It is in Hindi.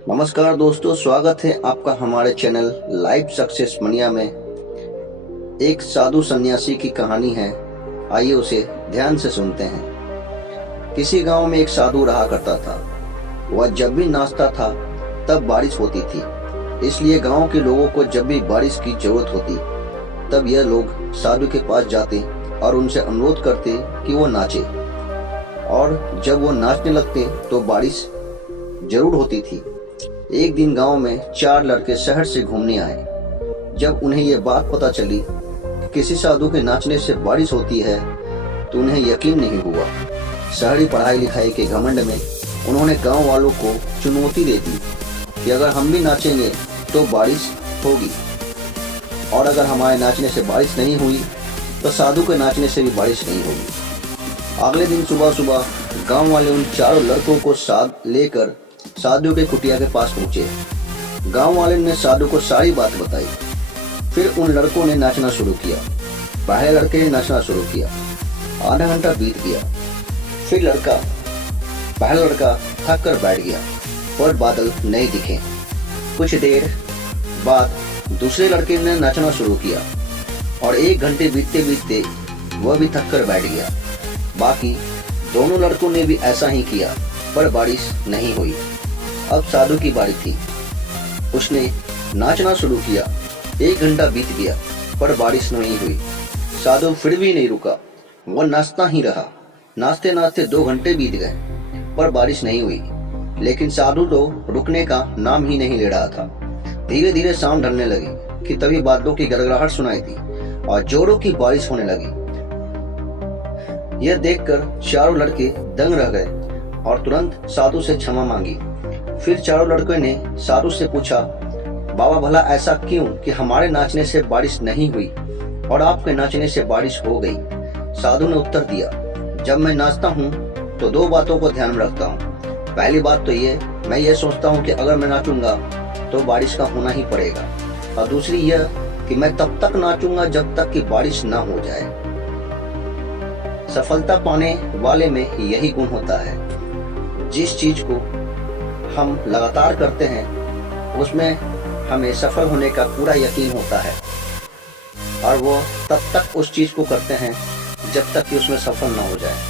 नमस्कार दोस्तों, स्वागत है आपका हमारे चैनल लाइफ सक्सेस मनिया में। एक साधु सन्यासी की कहानी है, आइए उसे ध्यान से सुनते हैं। किसी गांव में एक साधु रहा करता था। वह जब भी नाचता था तब बारिश होती थी, इसलिए गांव के लोगों को जब भी बारिश की जरूरत होती तब यह लोग साधु के पास जाते और उनसे अनुरोध करते कि वो नाचे। और जब वो नाचने लगते तो बारिश जरूर होती थी। एक दिन गांव में 4 लड़के शहर से घूमने आए। जब उन्हें यह बात पता चली कि किसी साधु के नाचने से बारिश होती है तो उन्हें यकीन नहीं हुआ। शहरी पढ़ाई लिखाई के घमंड में उन्होंने गांव वालों को चुनौती दे दी कि अगर हम भी नाचेंगे तो बारिश होगी, और अगर हमारे नाचने से बारिश नहीं हुई तो साधु के नाचने से भी बारिश नहीं होगी। अगले दिन सुबह सुबह गांव वाले उन 4 लड़कों को साथ लेकर साधु के कुटिया के पास पहुंचे। गांव वाले ने साधु को सारी बात बताई। फिर उन लड़कों ने नाचना शुरू किया। पहले लड़के ने नाचना शुरू किया। आधा घंटा बीत गया। फिर पहला लड़का थक कर बैठ गया और बादल नहीं दिखे। कुछ देर बाद दूसरे लड़के ने नाचना शुरू किया और 1 घंटे बीतते बीतते वह भी थक कर बैठ गया। बाकी दोनों लड़कों ने भी ऐसा ही किया, पर बारिश नहीं हुई। अब साधु की बारी थी। उसने नाचना शुरू किया। 1 घंटा बीत गया पर बारिश नहीं हुई। साधु फिर भी नहीं रुका, वह नाचता ही रहा। नाचते नाचते 2 घंटे बीत गए पर बारिश नहीं हुई। लेकिन साधु तो रुकने का नाम ही नहीं ले रहा था। धीरे धीरे शाम ढलने लगी कि तभी बादलों की गड़गड़ाहट सुनाई दी और जोरों की बारिश होने लगी। यह देखकर 4 लड़के दंग रह गए और तुरंत साधु से क्षमा मांगी। फिर 4 लड़कों ने साधु से पूछा, बाबा भला ऐसा क्यों कि हमारे नाचने से बारिश नहीं हुई और आपके नाचने से बारिश हो गई? साधु ने उत्तर दिया, जब मैं नाचता हूँ तो 2 बातों को ध्यान में रखता हूँ। पहली बात तो मैं ये सोचता हूँ कि अगर मैं नाचूंगा तो बारिश का होना ही पड़ेगा, और दूसरी यह कि मैं तब तक नाचूंगा जब तक कि बारिश ना हो जाए। सफलता पाने वाले में यही गुण होता है। जिस चीज को हम लगातार करते हैं उसमें हमें सफल होने का पूरा यकीन होता है, और वो तब तक उस चीज को करते हैं जब तक कि उसमें सफल ना हो जाए।